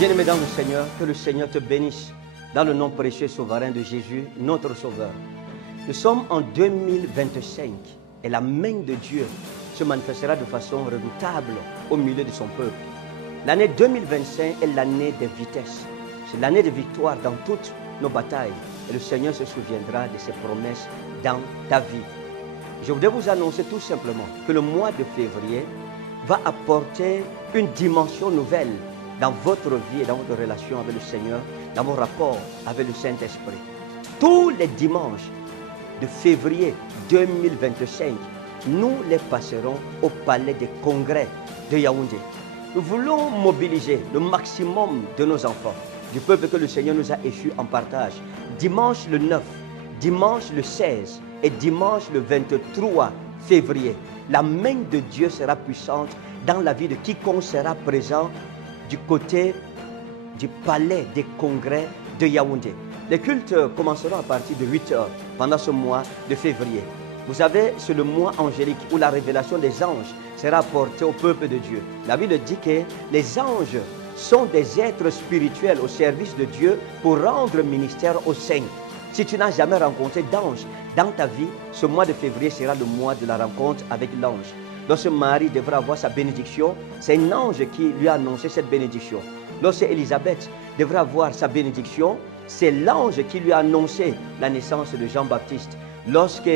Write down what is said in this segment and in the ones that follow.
Bien-aimé dans le Seigneur, que le Seigneur te bénisse dans le nom précieux et souverain de Jésus, notre Sauveur. Nous sommes en 2025 et la main de Dieu se manifestera de façon redoutable au milieu de son peuple. L'année 2025 est l'année des vitesses. C'est l'année de victoire dans toutes nos batailles. Et le Seigneur se souviendra de ses promesses dans ta vie. Je voudrais vous annoncer tout simplement que le mois de février va apporter une dimension nouvelle dans votre vie et dans votre relation avec le Seigneur, dans vos rapports avec le Saint-Esprit. Tous les dimanches de février 2025, nous les passerons au palais des congrès de Yaoundé. Nous voulons mobiliser le maximum de nos enfants, du peuple que le Seigneur nous a échu en partage. Dimanche le 9, dimanche le 16 et dimanche le 23 février, la main de Dieu sera puissante dans la vie de quiconque sera présent du côté du palais des congrès de Yaoundé. Les cultes commenceront à partir de 8 h pendant ce mois de février. Vous savez, c'est le mois angélique où la révélation des anges sera apportée au peuple de Dieu. La Bible dit que les anges sont des êtres spirituels au service de Dieu pour rendre ministère aux saints. Si tu n'as jamais rencontré d'ange dans ta vie, ce mois de février sera le mois de la rencontre avec l'ange. Lorsque Marie devra avoir sa bénédiction, c'est un ange qui lui a annoncé cette bénédiction. Lorsque Élisabeth devra avoir sa bénédiction, c'est l'ange qui lui a annoncé la naissance de Jean-Baptiste. Lorsque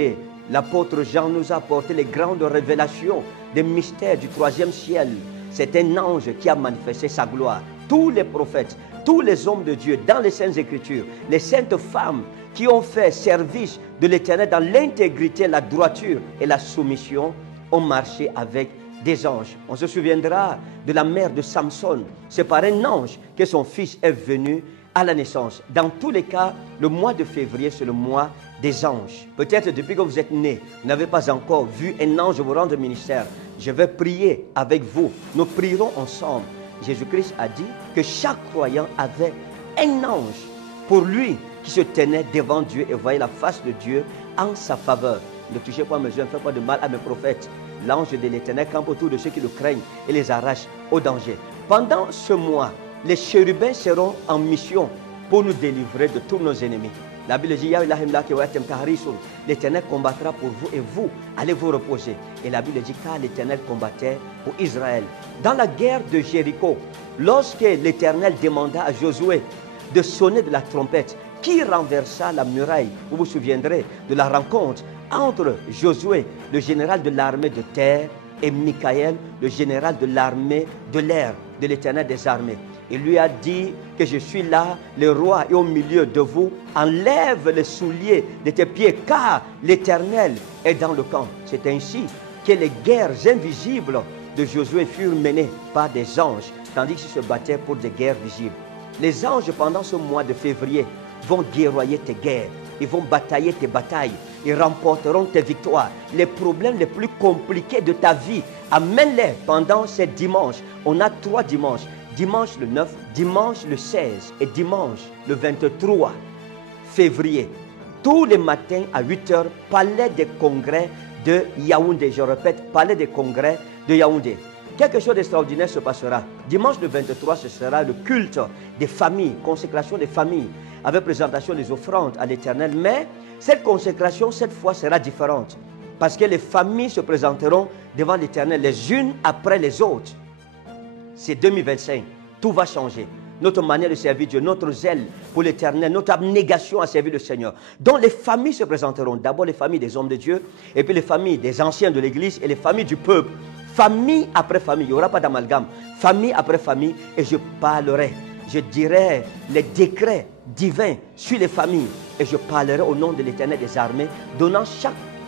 l'apôtre Jean nous a apporté les grandes révélations des mystères du troisième ciel, c'est un ange qui a manifesté sa gloire. Tous les prophètes, tous les hommes de Dieu dans les Saintes Écritures, les saintes femmes qui ont fait service de l'Éternel dans l'intégrité, la droiture et la soumission, ont marché avec des anges. On se souviendra de la mère de Samson. C'est par un ange que son fils est venu à la naissance. Dans tous les cas, le mois de février, c'est le mois des anges. Peut-être depuis que vous êtes né, vous n'avez pas encore vu un ange vous rendre ministère. Je vais prier avec vous. Nous prierons ensemble. Jésus-Christ a dit que chaque croyant avait un ange pour lui qui se tenait devant Dieu et voyait la face de Dieu en sa faveur. Ne touchez pas mes yeux, ne faites pas de mal à mes prophètes. L'ange de l'Éternel campe autour de ceux qui le craignent et les arrache au danger. Pendant ce mois, les chérubins seront en mission pour nous délivrer de tous nos ennemis. La Bible dit, l'Éternel combattra pour vous et vous allez vous reposer. Et la Bible dit, car l'Éternel combattait pour Israël. Dans la guerre de Jéricho, lorsque l'Éternel demanda à Josué de sonner de la trompette, qui renversa la muraille? Vous vous souviendrez de la rencontre entre Josué, le général de l'armée de terre, et Michaël, le général de l'armée de l'air, de l'Éternel des armées. Il lui a dit que je suis là, le roi est au milieu de vous, enlève les souliers de tes pieds, car l'Éternel est dans le camp. C'est ainsi que les guerres invisibles de Josué furent menées par des anges, tandis qu'ils se battaient pour des guerres visibles. Les anges, pendant ce mois de février, vont guerroyer tes guerres, ils vont batailler tes batailles, ils remporteront tes victoires. Les problèmes les plus compliqués de ta vie, amène-les pendant ces dimanches. On a 3 dimanches. Dimanche le 9, dimanche le 16 et dimanche le 23 février. Tous les matins à 8 h, palais des congrès de Yaoundé. Je répète, palais des congrès de Yaoundé. Quelque chose d'extraordinaire se passera. Dimanche le 23, ce sera le culte des familles, consécration des familles, avec présentation des offrandes à l'Éternel. Mais cette consécration, cette fois, sera différente. Parce que les familles se présenteront devant l'Éternel les unes après les autres. C'est 2025. Tout va changer. Notre manière de servir Dieu, notre zèle pour l'Éternel, notre abnégation à servir le Seigneur. Donc les familles se présenteront. D'abord les familles des hommes de Dieu, et puis les familles des anciens de l'Église et les familles du peuple. Famille après famille, il n'y aura pas d'amalgame. Famille après famille, et je parlerai. Je dirai les décrets divins sur les familles. Et je parlerai au nom de l'Éternel des armées, donnant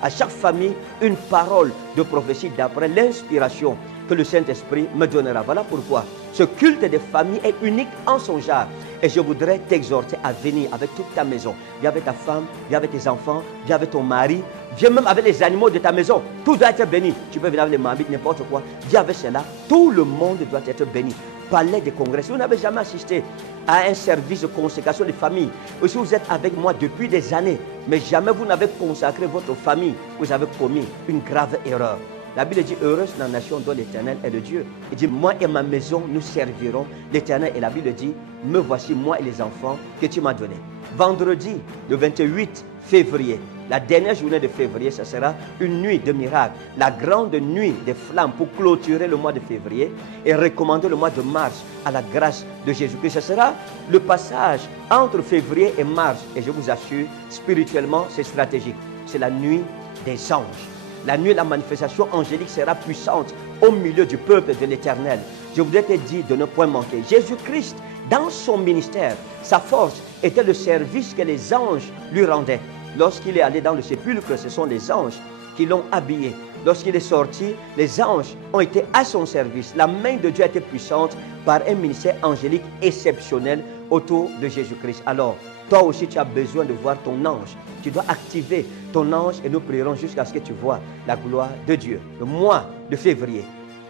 à chaque famille une parole de prophétie d'après l'inspiration que le Saint-Esprit me donnera. Voilà pourquoi ce culte des familles est unique en son genre. Et je voudrais t'exhorter à venir avec toute ta maison. Viens avec ta femme, viens avec tes enfants, viens avec ton mari, viens même avec les animaux de ta maison. Tout doit être béni. Tu peux venir avec les marmites, n'importe quoi. Viens avec cela. Tout le monde doit être béni. Palais des congrès. Si vous n'avez jamais assisté à un service de consécration des familles, ou si vous êtes avec moi depuis des années, mais jamais vous n'avez consacré votre famille, vous avez commis une grave erreur. La Bible dit, heureuse la nation dont l'Éternel est le Dieu. Il dit, moi et ma maison, nous servirons l'Éternel. Et la Bible dit, me voici, moi et les enfants que tu m'as donnés. Vendredi, le 28 février, la dernière journée de février, ce sera une nuit de miracle. La grande nuit des flammes pour clôturer le mois de février et recommander le mois de mars à la grâce de Jésus-Christ. Ce sera le passage entre février et mars. Et je vous assure, spirituellement, c'est stratégique. C'est la nuit des anges. La nuit, la manifestation angélique sera puissante au milieu du peuple de l'Éternel. Je voudrais te dire de ne point manquer. Jésus-Christ, dans son ministère, sa force était le service que les anges lui rendaient. Lorsqu'il est allé dans le sépulcre, ce sont les anges qui l'ont habillé. Lorsqu'il est sorti, les anges ont été à son service. La main de Dieu a été puissante par un ministère angélique exceptionnel autour de Jésus-Christ. Alors, toi aussi, tu as besoin de voir ton ange. Tu dois activer ton ange et nous prierons jusqu'à ce que tu vois la gloire de Dieu. Le mois de février,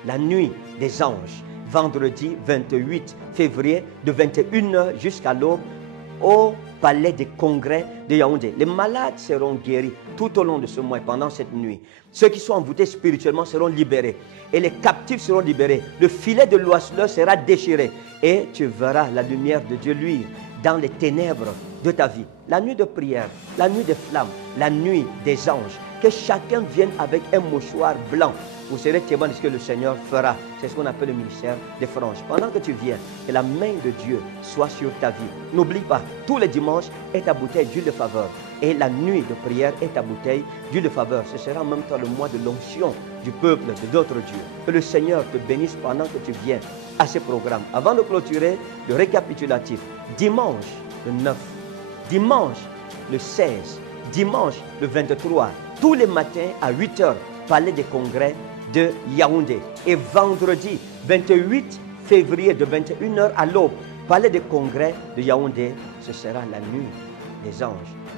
la nuit des anges, vendredi 28 février, de 21h jusqu'à l'aube, au palais des congrès de Yaoundé. Les malades seront guéris tout au long de ce mois et pendant cette nuit. Ceux qui sont envoûtés spirituellement seront libérés et les captifs seront libérés. Le filet de l'oiseleur sera déchiré et tu verras la lumière de Dieu luire dans les ténèbres de ta vie. La nuit de prière, la nuit des flammes, la nuit des anges. Que chacun vienne avec un mouchoir blanc. Vous serez témoin de ce que le Seigneur fera. C'est ce qu'on appelle le ministère des franges. Pendant que tu viens, que la main de Dieu soit sur ta vie. N'oublie pas, tous les dimanches est ta bouteille d'huile de faveur. Et la nuit de prière est ta bouteille d'huile de faveur. Ce sera en même temps le mois de l'onction du peuple de notre Dieu. Que le Seigneur te bénisse pendant que tu viens à ce programme. Avant de clôturer le récapitulatif, dimanche le 9, dimanche le 16, dimanche le 23, tous les matins à 8h, palais des congrès de Yaoundé. Et vendredi 28 février de 21h à l'aube, palais des congrès de Yaoundé, ce sera la nuit des anges.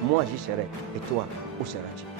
Moi j'y serai. Et toi, où seras-tu?